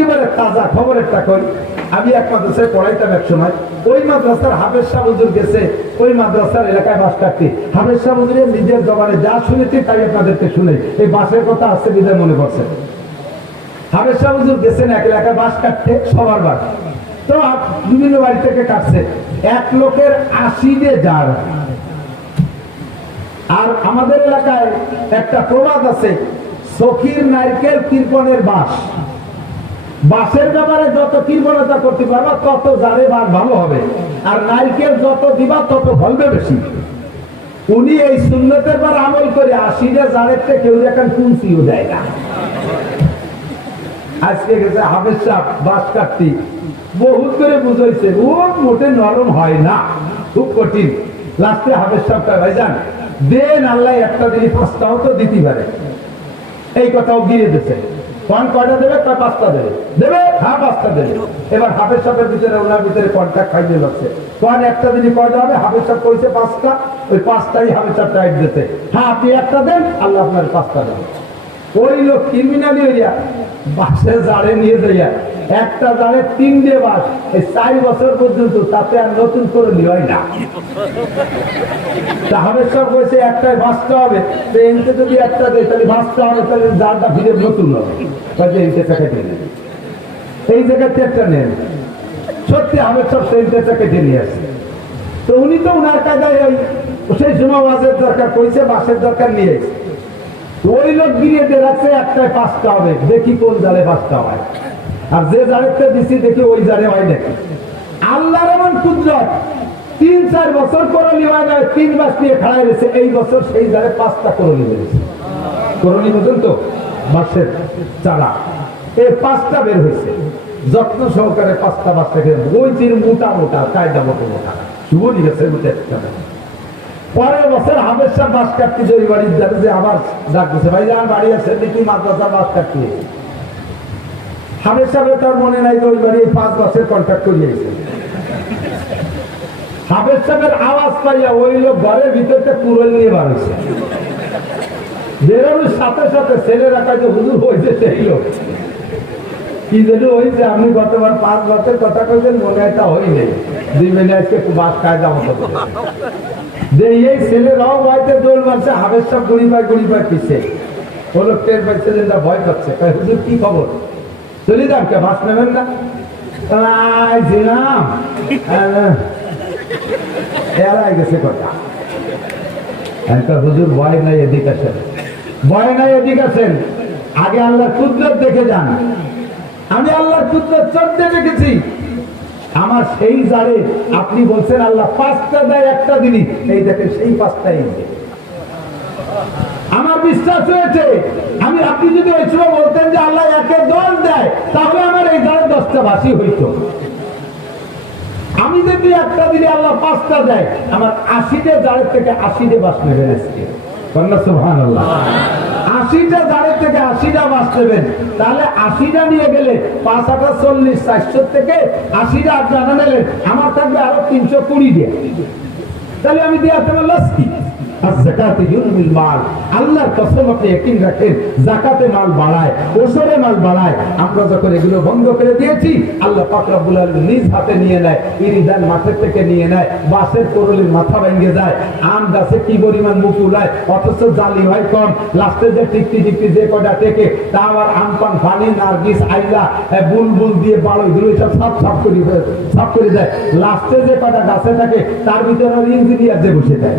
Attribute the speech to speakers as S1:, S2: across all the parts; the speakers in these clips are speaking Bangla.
S1: একেবারে তাজা আমি এক মাদ্রাসায় পড়াইতাম এক সময়। ওই মাদ্রাসার হাফেজ গেছে, ওই মাদ্রাসার এলাকায় বাস কাটতে। হাফেজ নিজের জবানে যা শুনেছি তাই আপনাদেরকে শুনে এই বাসের কথা আসছে বিদায় মনে করছে হাফেজ শাহ গেছেন এক এলাকায় বাস কাটতে সবার বাস। তো বিভিন্ন বাড়ি থেকে কাটছে। এক লোকের আশি যার। আর আমাদের এলাকায় একটা প্রবাদ আছে, সখীর নারকেল কীর্পনের বাস। বাসের ব্যাপারে যত কীর্পনতা করতে পারবা, তত জারে বাস ভালো হবে। আর নারকেল যত দিবা, তত ফলবে বেশি। উনি এই সুন্নতের পর আমল করে আশিটা জারের থেকে কেউ এখন কুঞ্চিও দেয় না। আজকে গেছে হাফেজ সাহ বাস কাটতি। বহুত করে বুঝাইছে, ও মোটে নরম হয় না, খুব কঠিন। লাস্টে হাফেজ সাহেবটা ভাইজান, দেন আল্লাহ একটা দিনই পাঁচটাও তো দিতে পারে। এই কথাও দিয়ে দিচ্ছে কোন কয়টা দেবে কয় পাঁচটা দেবে। দেবে? হ্যাঁ পাঁচটা দেবে। এবার হাফের সাপের ভিতরে ওনার ভিতরে কন্ট্যাক্ট খাইতে লাগছে কোন একটা দিনই কয়টা হবে হাফের সাপ কইছে পাঁচটা, ওই পাঁচটাই হাফের সাপ টাইট দিতে হ্যাঁ আপনি একটা দেন, আল্লাহ আপনার পাঁচটা দেন। ওই লোক ক্রিমিনালি হইয়া বাসে জাড়ে নিয়ে যাইয়া, একটা জাড়ে তিন দিয়ে বাস, এই চার বছর পর্যন্ত তাতে আর নতুন করে নিয় না। তাহলে সব কইছে একটাই বাঁচতে হবে, তো এনতে যদি একটা দেয়, তাহলে বাঁচতে হবে, তাহলে জালটা ফিরে নতুন হবে। কাজে এনতে টাকা দিয়ে এই জায়গায় চেষ্টা নেন। সত্যি আমি সব সেই চেষ্টাকে নিয়ে আসছে তো উনি তো উনার কাজায় ওই, সেই সময় বাসের দরকার কইছে বাসের দরকার নিয়ে ওই লোক গিয়ে রাখছে একটাই পাঁচটা হবে। দেখি কোন জালে পাঁচটা হয়। আর যে জালেরটা দিছি, দেখি ওই জালে হয় নাকি। আল্লাহর এমন কুদরত, তিন, চার বছর করলি হয় না, তিন মাস নিয়ে খাড়াই রয়েছে। এই বছর সেই জালে পাঁচটা করলি বেরিয়েছে করলি বুঝুন তো? বাসের চারা। এই পাঁচটা বের হয়েছে। যত্ন সহকারে পাঁচটা বাচ্চা খেয়ে ওই তীর মোটা মোটা কায়দা মতো মোটা। শুভ নিয়েছে মোটা পরের বছর হামের বাস কাটতে যে বাড়ির যাবে যে আবার ডাকতেছে ভাই যান, বাড়ি আছে দেখি মাদ্রাসা বাস কাটতে। হামের সাহেবের তার মনে নাই যে ওই বাড়ি পাঁচ বছর কন্ট্যাক্ট করিয়েছে হাফেজ সাহেবের আওয়াজ পাইয়া ওই লোক ঘরের ভিতরটা পুরো নিয়ে হয়েছে বেরোনোর সাথে সাথে ছেলেরা কাছে হুজুর হয়েছে সেই লোক। কি যেন হয়েছে আপনি গতবার পাঁচ বছর কথা কইছেন, মনে একটা হয়নি। দুই মিনিট আজকে বাস মতো করে। যে এই ছেলেরাও বাড়িতে দোল মারছে হাবের সব গুড়ি পায় গুড়ি পায় পিছে। ও লোক টের পাইছে যে ভয় পাচ্ছে। হুজুর কি খবর? চলে যান কে বাস নেবেন না? জিনাম এরাই গেছে কথা। কই, হুজুর ভয় ভয় আগে কুদরত দেখে যান। আমি আল্লাহর কুদরত চোখে দেখেছি। আমার সেই জারে আপনি বলছেন, আল্লাহ পাঁচটা দেয়, একটা দিনই। এই দেখেন, সেই পাঁচটাই। আমার বিশ্বাস হয়েছে, আমি, আপনি যদি ওই সময় বলতেন যে আল্লাহ একে দশ দেয়, তাহলে আমার এই জারে দশটা বাসি হইতো। আমি যদি একটা দিনে আল্লাহ পাঁচটা দেয়, আমার আশিটা জারের থেকে আশিটা বাস নেবেন আজকে। কন্যা সুবহান আল্লাহ আশিটা জারের থেকে আশিটা মাছ নেবেন। তাহলে আশিটা নিয়ে গেলে পাঁচ হাজার চল্লিশ চারশো থেকে আশিটা আপনারা নিলেন আমার থাকবে আরও তিনশো কুড়ি দিয়ে। তাহলে আমি দিয়ে আপনার লস আর জাকাতে ইউনুল মাল। জাকাতে মাল বাড়ায় ওসরে মাল বাড়ায়। আমরা যখন এগুলো বন্ধ করে দিয়েছি, আল্লাহ পাক রব্বুল হাতে নিয়ে নেয় ইরিদান মাঠের থেকে নিয়ে নেয় বাসের করলির মাথা ভেঙে যায়। আম গাছে কি পরিমাণ উলায়, অথচ জালি হয় কম। লাস্টে যে টিকটি টিকটি যে কটা টেকে, তা আবার আম পান ফানি নার্গিস, আইলা বুলবুল দিয়ে বাড়ো সব সাফ করে সাফ করে দেয়। লাস্টে যে কটা গাছে থাকে, তার ভিতরে ইঞ্জিনিয়ার যে বসে যায়।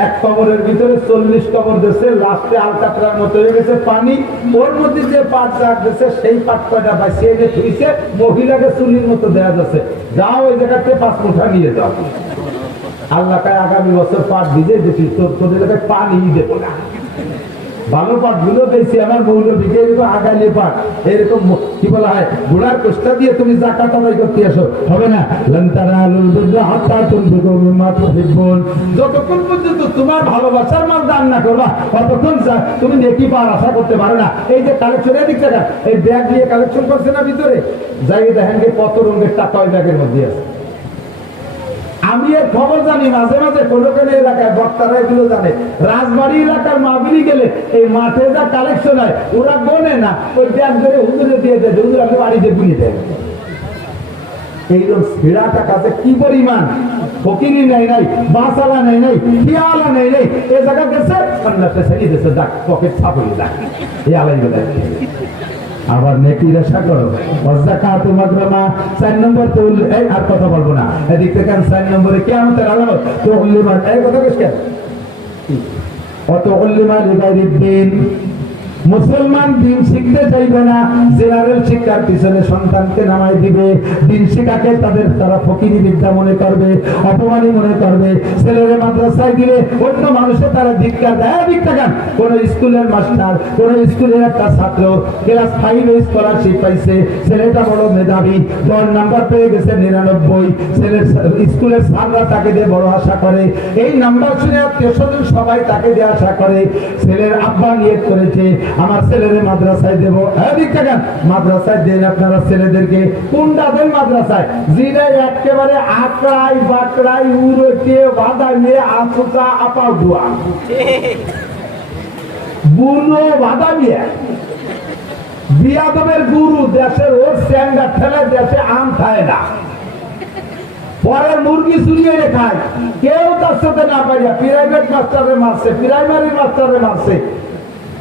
S1: এক কবরের ভিতরে চল্লিশ কবর দিয়েছে লাস্টে আলকাতরার মতো হয়ে গেছে পানি। ওর মধ্যে যে পাট জাগ সেই পাট কয়টা বাঁচিয়ে এনে ধুইছে, মহিলাকে চুলির মতো দেওয়া যাচ্ছে। যাও ওই জায়গাতে পাঁচ মুঠা নিয়ে যাও। আল্লাহ আগামী বছর পাট ভিজে দিচ্ছি তোর তোদের পানি দেবো না। ভালো পাঠগুলো পেয়েছি আমার মৌলবীকে এরকম আগাইলে পাঠ এরকম কি বলা হয় ঘোড়ার কোষ্টা দিয়ে তুমি জাকাত আদায় করতে আসো হবে না? যতক্ষণ পর্যন্ত তোমার ভালোবাসার মাল দান না করবা ততক্ষণ তুমি নেকি পাওয়ার আশা করতে পারো না। এই যে থেকে এই ব্যাগ দিয়ে কালেকশন করছে না ভিতরে? যাই দেখেন কত রঙের টাকা ওই ব্যাগের মধ্যে আছে। আমি এর খবর জানি, মাঝে মাঝে কোনো কোনো এলাকায় বক্তারা এগুলো জানে রাজবাড়ি এলাকার মাহবিলি গেলে এই মাঠে যা কালেকশন হয়, ওরা গোনে না, ওই ব্যাগ ধরে হুজুরে দিয়ে দেয়, হুজুর আপনি বাড়িতে বুঝে দেয়। এইরকম ছেঁড়া টাকাতে কি পরিমাণ? ফকিরি নেই নাই বাসালা নেই নাই খেয়ালা নেই নাই, এ জায়গা গেছে সন্ন্যাসে ছেড়ে দিয়েছে যাক পকেট ছাপ যাক এই আলাই আবার নেকি রেশা করো। ওয়াজাকাতু মাগরামা চার নম্বর তো এই, আর কথা বলব না। এদিক থেকে চার নম্বরে কিয়ামতের আলামত তো উল্লিমান এই কথা কইছ কেন অত উল্লিমা লিগাইরিদ্দিন মুসলমান দিন শিখতে চাইবে না, জেনারেল শিক্ষার পিছনে সন্তানকে নামাই দিবে, দিন শিক্ষাকে তাদের তারা ফকিরি বিদ্যা মনে করবে, অপমানি মনে করবে। ছেলেরে মাদ্রাসায় দিলে অন্য মানুষের তারা ধিক্কার দেয় ধিক্কার দেন কোন স্কুলের মাস্টার, কোন স্কুলের একটা ছাত্র ক্লাস ফাইভে স্কলারশিপ পাইছে, ছেলেটা বড় মেধাবী, দশ নাম্বার পেয়ে গেছে নিরানব্বই। ছেলের স্কুলের সামরা তাকে দিয়ে বড় আশা করে। এই নাম্বার শুনে আত্মীয় সবাই তাকে দিয়ে আশা করে। ছেলের আব্বা নিয়ত করেছে আমার ছেলের মাদ্রাসায় দেব। হ্যাঁ দীক্ষা মাদ্রাসায় দেন আপনারা ছেলেদেরকে। কোনটা মাদ্রাসায়। জিরা একেবারে আকড়াই বাকড়াই উড়োতে বাদামিয়ে আসুকা আপা ধোয়া বুনো গুরু দেশের ওর স্যাঙ্গা ঠেলে দেশে আম খায় না। পরের মুরগি চুরিয়ে খায়। কেউ তার সাথে না পারিয়া প্রাইভেট মাস্টারে মারছে প্রাইমারি মাস্টারে মারছে।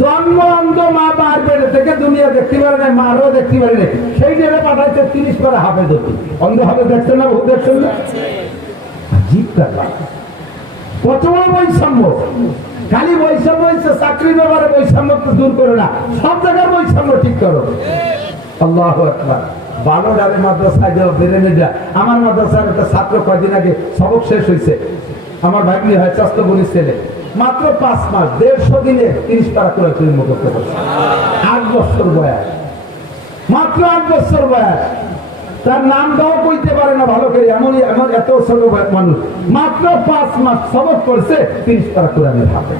S1: জন্ম অন্ধ মা বার বেড়ে থেকে দুনিয়া দেখতে পারে না মারও দেখতে পারে না সেই জন্য পাঠাইছে তিরিশ পারে হাফে হতো অন্ধ হবে দেখছেন না বহু দেখছেন না? আজীব ব্যাপার। প্রথমে বৈষম্য। খালি বৈষম্য হচ্ছে চাকরির ব্যাপারে বৈষম্য তো দূর করো না। সব জায়গায় বৈষম্য ঠিক করো। আল্লাহ একবার বারো ডালে মাদ্রাসায় যাও, বেড়ে যা। আমার মাদ্রাসার একটা ছাত্র কয়দিন আগে সবক শেষ হয়েছে আমার ভাগ্নি হয় স্বাস্থ্য বলির ছেলে। মাত্র পাঁচ মাস, দেড়শো দিনে তিরিশ পারা করে তৈরি করতে পারছে। আট বছর বয়স। মাত্র আট বছর বয়স। তার নামটাও কইতে পারে না ভালো করে, এমনই, এমন এত ছোট মানুষ। মাত্র পাঁচ মাস সবক করছে, তিরিশ পারা কোরআনের হাতে।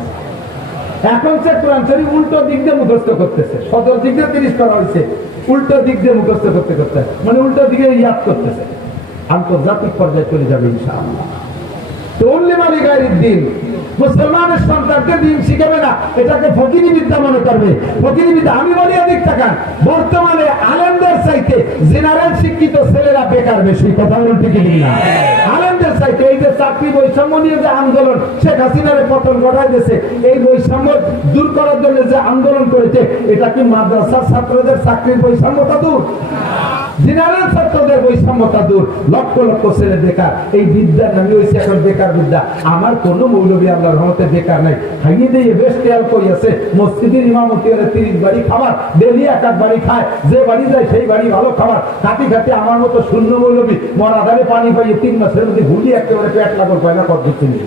S1: এখন সে কোরআন শরীফ উল্টো দিক দিয়ে মুখস্থ করতেছে। সদর দিক দিয়ে তিরিশ করা হয়েছে, উল্টো দিক দিয়ে মুখস্থ করতে করতে মানে উল্টো দিকে ইয়াদ করতেছে। আন্তর্জাতিক পর্যায়ে চলে যাবে ইনশাআল্লাহ। তো উল্লি মালিকারির দিন মুসলমানের সন্তানকে দিন শিখাবে না। এটাকে মনে করবে। আমি বলি এদিক টাকান বর্তমানে আলেমদের চাইতে জেনারেল শিক্ষিত ছেলেরা বেকার বেশি, কথা না আলেমদের চাইতে এই যে চাকরি বৈষম্য নিয়ে যে আন্দোলন, শেখ হাসিনার পতন ঘটাই দিয়েছে এই বৈষম্য দূর করার জন্য যে আন্দোলন করেছে, এটা কি মাদ্রাসার ছাত্রদের চাকরির বৈষম্যটা দূর? জেনারেল ছাত্রদের বৈষম্যতা দূর। লক্ষ লক্ষ ছেলে বেকার। এই বিদ্যা নামে হয়েছে এখন বেকার বিদ্যা। আমার কোনো মৌলবী আল্লাহ রহমতে বেকার নাই। খাইয়ে দিয়ে বেশ তেল কইয়াছে মসজিদের ইমামতি হলে তিরিশ বাড়ি খাবার, ডেলি এক এক বাড়ি খায়। যে বাড়ি যায় সেই বাড়ি ভালো খাবার। খাতি খাতি আমার মতো শূন্য মৌলবী মরা ধারে পানি পাইয়ে তিন মাসের মধ্যে ভুলি একেবারে পেট লাগর পায় না পদ্ধতি নিয়ে।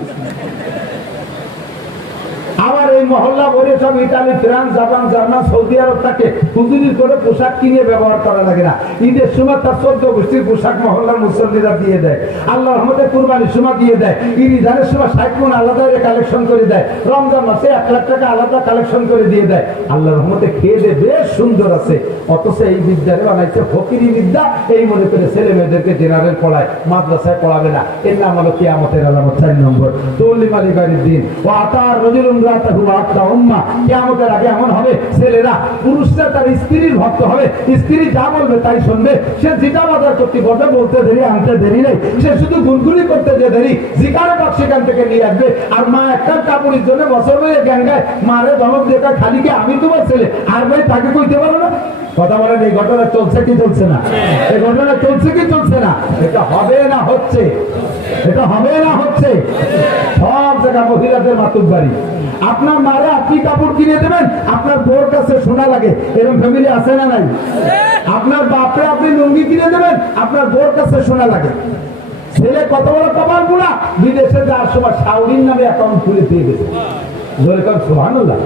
S1: এই মহল্লা ভরে সব Italy, France, Japan, German, Saudi আরব থাকে। হুজুরি করে পোশাক কিনে ব্যবহার করা লাগে না। ঈদের সময় তার চোদ্দ গোষ্ঠীর পোশাক মহল্লার মুসল্লিরা দিয়ে দেয়। আল্লাহ রহমতে কুরবানির সময় দিয়ে দেয়। ঈদ ইদানের সময় ষাট মন আলাদা কালেকশন করে দেয়। রমজান মাসে এক লাখ টাকা আলাদা কালেকশন করে দিয়ে দেয়। আল্লাহ রহমতে খেয়ে দেয় বেশ সুন্দর আছে। অথচ এই বিদ্যারে বানাইছে ফকিরি বিদ্যা। এই মনে করে ছেলে মেয়েদেরকে জেনারেল পড়ায়, মাদ্রাসায় পড়াবে না। এর নাম হলো কেয়ামতের আলামত চার নম্বর। তল্লি মালিকারির দিন ও আতার রজুলুম রাতাহু কিয়ামতের আগে এমন হবে, ছেলেরা, পুরুষরা তার স্ত্রীর ভক্ত হবে, স্ত্রী যা বলবে তাই শুনবে। সে যেটা বাজার করতে বলতে দেরি, আনতে দেরি নেই। সে শুধু করতে যে দেরি বাক্স সেখান থেকে নিয়ে আসবে। আর মা একটা কাপড়ের জন্য বছর হয়ে মারে ধমক খালি আমি তোমার ছেলে? আর ভাই তাকে কইতে পারো না? কথা বলেন, এই ঘটনা চলছে কি চলছে না? এই ঘটনা চলছে কি চলছে না? এটা হবে না হচ্ছে? এটা হবে না হচ্ছে? সব জায়গা মহিলাদের মাতুক বাড়ি আপনার মারে আপনি কাপড় কিনে দেবেন, আপনার বোর কাছে সোনা লাগে। এরকম ফ্যামিলি আছে না নাই? আপনার বাপরে আপনি লুঙ্গি কিনে দেবেন, আপনার বোর কাছে সোনা লাগে। ছেলে কত বড় কপালগুলা বিদেশে যাওয়ার সময় সাউরিন নামে অ্যাকাউন্ট খুলে দিয়ে গেছে জোরে সোহানুল্লাহ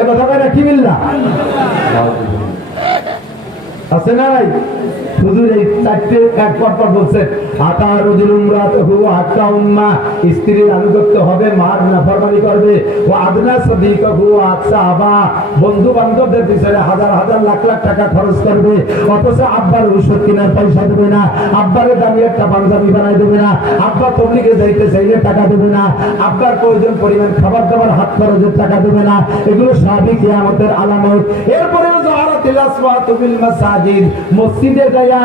S1: এ কথা কি মিল্লা? আছে নাই? টাকা আব্বার দেবে না দামি একটা পাঞ্জাবি বানাই দেবে না, আব্বা তবলিগে যাইতে টাকা দেবে না, আব্বার প্রয়োজন পরিমাণ খাবার দাবার হাত খরচের টাকা দেবে না। এগুলো সবই কিয়ামতের আলামত। এরপরেও মাসাজিদ মসজিদে যায়া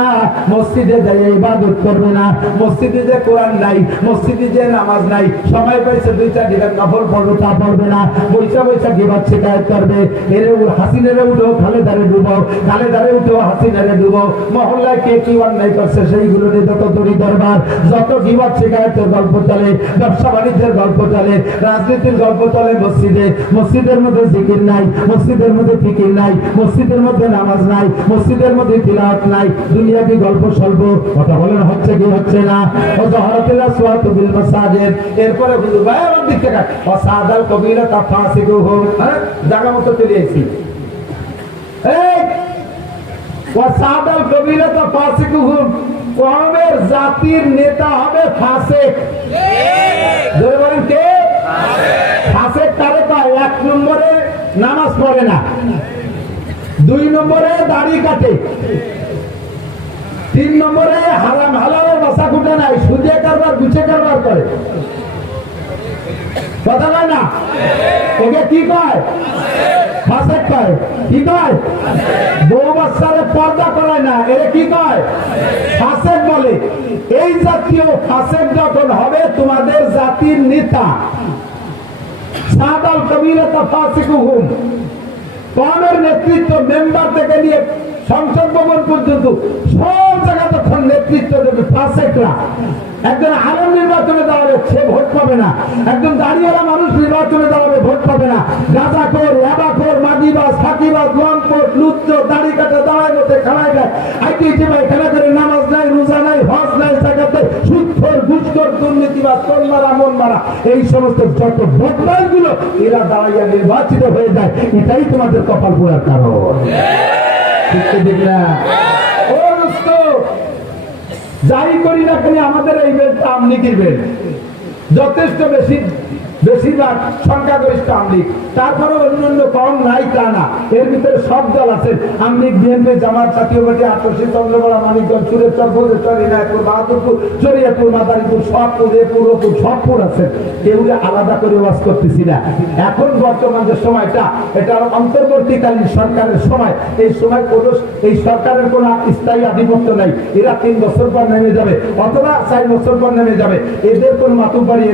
S1: মসজিদে যাইয়া ইবাদত করবে না। মসজিদে যে কোরআন নাই, মসজিদে যে নামাজ নাই, সময় পাইছে দুই চার দিনের নফল পড়বে তা পড়বে না। বৈশা বৈশা গিবাদ শিকায়ত করবে। এরে হাসিনেরে উঠো খালেদারে ডুবো, খালেদারে উঠো হাসিনারে ডুবো। মহল্লায় কে কি অন্যায় করছে, সেইগুলো নিয়ে যত তরি দরবার, যত গিবাদ শিকায়তের গল্প চলে, ব্যবসা বাণিজ্যের গল্প চলে, রাজনীতির গল্প চলে মসজিদে। মসজিদের মধ্যে জিকির নাই, মসজিদের মধ্যে ফিকির নাই, মসজিদের মধ্যে নামাজ নাই, মসজিদের মধ্যে তিলাওয়াত নাই দুনিয়াবি গল্প স্বল্প কথা বলেন হচ্ছে কি হচ্ছে না? ও বিল মাসাজিদ। এরপরে হুজুর দিক থেকে ও সাদাল তা ফাসিকু হ্যাঁ? জায়গা চলে এসেছি। এই! ও সাদাল তা ফাসিকু জাতির নেতা হবে ফাসেক। ধরে বলেন কে? ফাসেক কারে পায়? এক নম্বরে নামাজ পড়ে না। দুই নম্বরে দাড়ি কাটে। তিন নম্বরে হারাম, হালালের বাসা কুটে নাই সুদে কারবার, গুছে কারবার করে। কথা না? ওকে কি কয়? ফাসেক কয়। কি কয়? বউ বাচ্চারে পর্দা করায় না, এরে কি কয়? ফাসেক বলে। এই জাতীয় ফাসেক যখন হবে, তোমাদের জাতির নেতা সাদাল কবিরতা ফাসিকুহুম কমের নেতৃত্ব মেম্বার থেকে নিয়ে সংসদ ভবন পর্যন্ত সব জায়গা তখন নেতৃত্ব দেবে ফাঁসেকরা একজন আলম নির্বাচনে দাঁড়াবে সে ভোট পাবে না। একজন দাঁড়িয়েওয়ালা মানুষ নির্বাচনে দাঁড়াবে ভোট পাবে না। মারা এই সমস্ত যত ভোটদারগুলো এরা দাঁড়াইয়া নির্বাচিত হয়ে যায়। এটাই তোমাদের কপাল পোড়ার কারণ। যাই করি না কেন আমাদের এই বেলটা আমলিগির বেল যথেষ্ট বেশি বেশিরভাগ সংখ্যাগরিষ্ঠ আমলিগ। তারপরে অন্যান্য কম নাই তা না। এর ভিতরে সব দল আছে। আমলিগ বিএনপি, জামাত, জাতীয় পার্টি আটশি চন্দ্রবড়া মানিকগঞ্জ সুরেশ্বর ভোগেশ্বর ইনায়পুর বাহাদুরপুর শরীয়তপুর মাদারীপুর, সবপুর এপুর ওপুর সবপুর আছে। কেউ আলাদা করে ওয়াজ করতেছি না। এখন বর্তমান যে সময়টা, এটা অন্তর্বর্তীকালীন সরকারের সময়। এই সময় কোন এই সরকারের কোন স্থায়ী আধিপত্য নাই। এরা তিন বছর পর নেমে যাবে, অথবা চার বছর পর নেমে যাবে। এদের কোন মাতুবাড়ি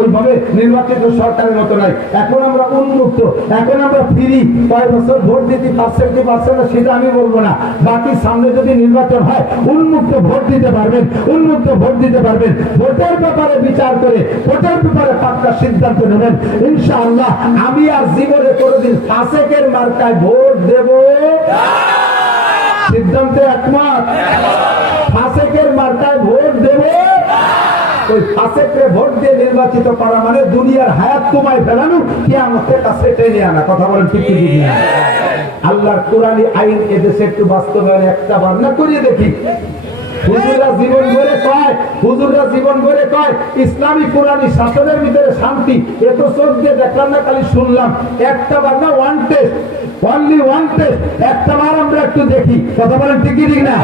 S1: ওইভাবে নির্বাচিত সরকারের মতো নাই। এখন আমরা উন্মুক্ত এখন আমরা ফ্রি। কয় বছর ভোট দিতে পারছেন কি পারছেন না সেটা আমি বলব না। বাকি সামনে যদি নির্বাচন হয়, উন্মুক্ত ভোট দিতে পারবেন, উন্মুক্ত ভোট দিতে পারবেন। ভোটের ব্যাপারে বিচার করে, ভোটের ব্যাপারে পাক্কা সিদ্ধান্ত নেবেন। ইনশাআল্লাহ, আমি আর জীবনে কোনোদিন ফাসেকের মার্কায় ভোট দেব। সিদ্ধান্তে একমত ফাসেকের মার্কায় ভোট দেব ওই ভোট দিয়ে নির্বাচিত করা মানে দুনিয়ার হায়াত ফেলানো কি আমাদের কাছে টেনে আনা। কথা বলেন ঠিক আল্লাহর কোরআনী আইন এদেশে একটু একটা করিয়ে দেখি। জীবন গড়ে কয় জীবন কয়, ইসলামী কোরআনী শাসনের ভিতরে শান্তি। এত চোখ দিয়ে দেখলাম না, খালি শুনলাম। একটা বার না one test only one test একটা বার আমরা একটু দেখি। কথা বলেন ঠিকই ঠিক না?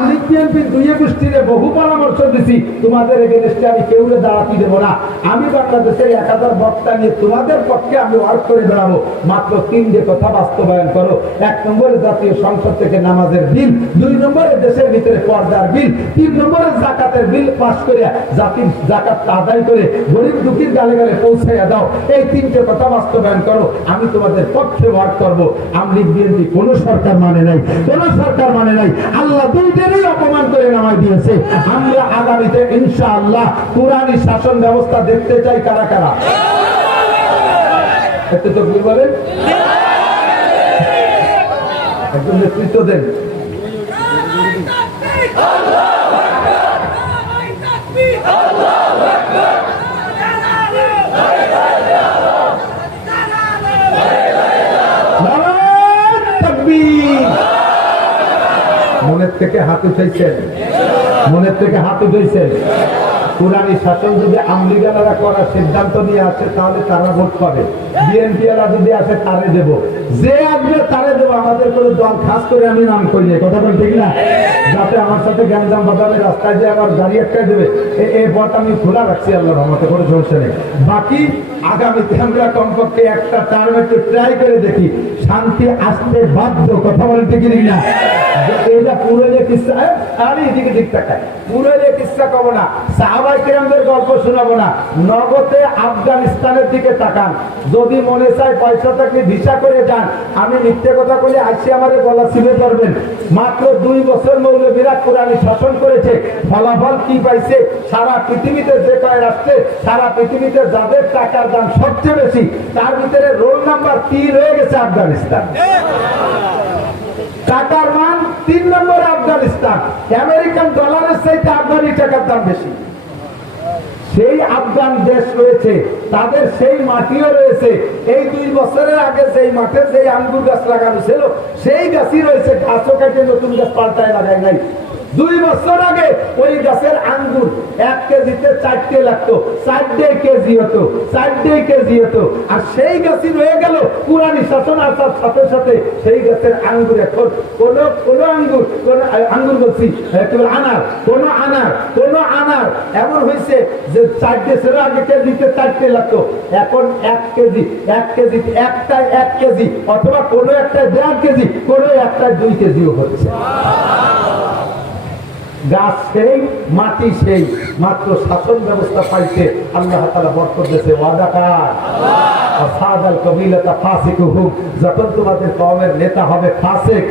S1: আমি আমলিগ বিএনপি দুই গোষ্ঠীরে বহু পরামর্শ দিছি। তোমাদের এগেনস্টে আমি কেউরে দাঁড়াতে দেবো না। আমি বাংলাদেশের এক হাজার বক্তা নিয়ে তোমাদের পক্ষে আমি ওয়ার্ক করে বেড়াবো। মাত্র তিনটে কথা বাস্তবায়ন করো। এক নম্বরে জাতীয় সংসদ থেকে নামাজের বিল, দুই নম্বরে দেশের ভিতরে পর্দার বিল, তিন নম্বরে জাকাতের বিল পাশ করে জাতির জাকাত আদায় করে গরিব দুঃখীর গালে গালে পৌঁছাইয়া দাও। এই তিনটে কথা বাস্তবায়ন করো। আমি তোমাদের পক্ষে ওয়ার্ক করব। আমলিগ বিএনপি কোন সরকার মানে নাই। কোন সরকার মানে নাই। আল্লাহ দুইটারই অপমান করে নামাই দিয়েছে। আমরা আগামীতে ইনশাআল্লাহ পুরানি শাসন ব্যবস্থা দেখতে চাই কারা কারা? একটু তো বলেন। একজন নেতৃত্ব দেন। থেকে হাত উঠাইছেন। মনের থেকে হাত উঠাইছেন। পুরানি শাসন যদি আমলিগালারা করার সিদ্ধান্ত নিয়ে আসে, তাহলে তারা ভোট পাবে। বিএনপি যদি আসে, তারে দেব। যে আসবে, তারে দেবো। আমাদের করে দল খাস করে আমি নাম করি কথা বল ঠিক না? যাতে আমার সাথে গ্যাঞ্জাম বাদামে রাস্তায় যে আমার গাড়ি একটাই দেবে এই পথ আমি খোলা রাখছি আল্লাহ রহমতে করে সমস্যা নেই। বাকি আগামীতে আমরা কমপক্ষে একটা টার্ম একটু ট্রাই করে দেখি। শান্তি আসতে বাধ্য। কথা বলেন ঠিক না? পুরোলে কিসা আরে এদিকে দিক তাকায়। পুরোলে কিসা কব না সাহাবাই কিরামদের গল্প শোনাবো না। নগদে আফগানিস্তানের দিকে তাকান। যদি মনে চায় পয়সা থাকলে ভিসা করে যান। আমি মিথ্যে কথা বলে আসি আমার গলা ছিঁড়ে ধরবেন। মাত্র দুই বছর মৌল বিরাট কোরআনী শাসন করেছে। ফলাফল কি পাইছে? সারা পৃথিবীতে যে কয় রাষ্ট্রে সারা পৃথিবীতে যাদের টাকার দাম সবচেয়ে বেশি তার ভিতরে রোল নাম্বার তিন হয়ে গেছে আফগানিস্তান। টাকার মান তিন নম্বরে আফগানিস্তান। আমেরিকান ডলারের চাইতে আফগানি টাকার দাম বেশি। সেই আফগান দেশ রয়েছে, তাদের সেই মাটিও রয়েছে। এই দুই বছরের আগে সেই মাঠে সেই আঙ্গুর গাছ লাগানো ছিল, সেই গাছই রয়েছে। গাছও কেটে, নতুন গাছ পাল্টায় লাগায় নাই। দুই বছর আগে ওই গাছের আঙ্গুর কেজিতে চারটে লাগতো, চারটে কেজি হতো, চারটে কেজি হতো। আর সেই গাছই রয়ে গেল পুরানি শাসন আসার সাথে সাথে সেই গাছের আঙ্গুর এখন। কোন কোন আঙ্গুর কোন আঙ্গুর বলছি আনার, কোন আনার কোন আনার। এমন হয়েছে যে চারটে ছিল, আগে কেজিতে চারটে লাগতো। এখন এক কেজি এক কেজি একটাই এক কেজি, অথবা কোনো একটা দেড় কেজি, কোনো একটাই দুই কেজিও হচ্ছে। গাছ সেই মাটি সেই মাত্র শাসন ব্যবস্থা আল্লাহ তালা বরকত দিয়েছে ওয়াদা কার? সাদাল কবিলাতা ফাসিকুহুম যখন তোমাদের কওমের নেতা হবে ফাসিক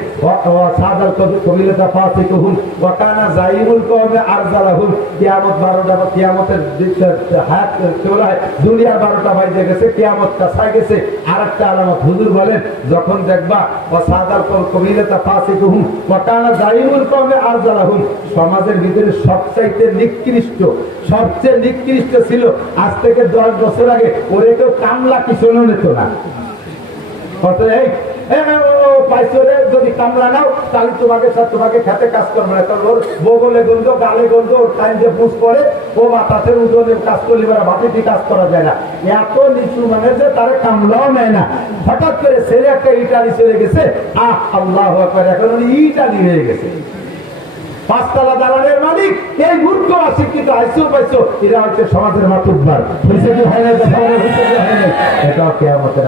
S1: সাদাল কবিলাতা ফাসিকুহুম ওয়া কানা জাইমুল কওমে আরজালাহুম কিয়ামত 12টা কিয়ামতের হায়াত কি দুনিয়ার 12টা বাইজে গেছে কিয়ামত কাছায় গেছে। আরেকটা আলামত হুজুর বলেন যখন দেখবা সাদাল কবিলাতা ফাসিকুহুম ওয়া কানা জাইমুল কওমে আরজালাহুম সমাজের ভিতরে সবচাইতে নিকৃষ্ট, সবচেয়ে নিকৃষ্ট ছিল আজ থেকে দশ বছর আগে। ওরে কেউ কামলা কিশোরও নিত না। যদি কামলা নাও, তাহলে তোমাকে তোমাকে কাজ করবে না। ওর বগলে যে করে ও কাজ করলে মাটিতে কাজ করা যায় না। এত নিচু মানে তারে কামলাও নেয় না। হঠাৎ করে ছেলে একটা ইটালি চলে গেছে। আহ, আল্লাহ এখন ইটালি হয়ে গেছে। পাঁচতলা দালানের মালিক, এই অশিক্ষিত আইসিও পাইছো এরা হচ্ছে সমাজের হয় না কেয়ামতের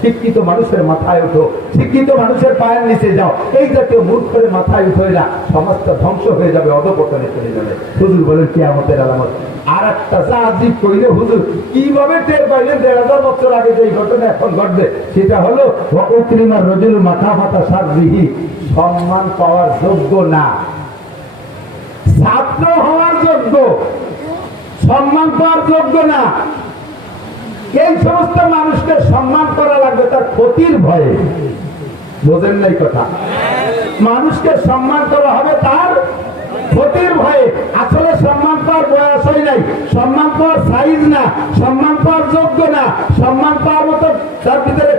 S1: শিক্ষিত মানুষের মাথায় উঠো, শিক্ষিত মানুষের পায়ের নিচে যাও। এই জাতীয় মূর্খের মাথায় উঠো না সমাজটা ধ্বংস হয়ে যাবে, অধপতনে চলে যাবে। হুজুর বলেন, কেয়ামতের আলামত। আর একটা সাহায্য কইলে হুজুর, কীভাবে টের পাইলে দেড় হাজার বছর আগে যে ঘটনা এখন ঘটবে? সেটা হলো অকৃমার রজুল মাথা মাথা সার সম্মান পাওয়ার যোগ্য না। ছাত্র হওয়ার যোগ্য, সম্মান পাওয়ার যোগ্য না। এই সমস্ত মানুষকে সম্মান করা লাগবে তার ক্ষতির ভয়ে। বোঝেন নাই কথা? মানুষকে সম্মান করা হবে তার ক্ষতির ভয়ে। আসলে সম্মান পাওয়ার বয়স হয় নাই, সম্মান পাওয়ার সাইজ না, সম্মান পাওয়ার যোগ্য না, সম্মান পাওয়ার মতো তার ভিতরে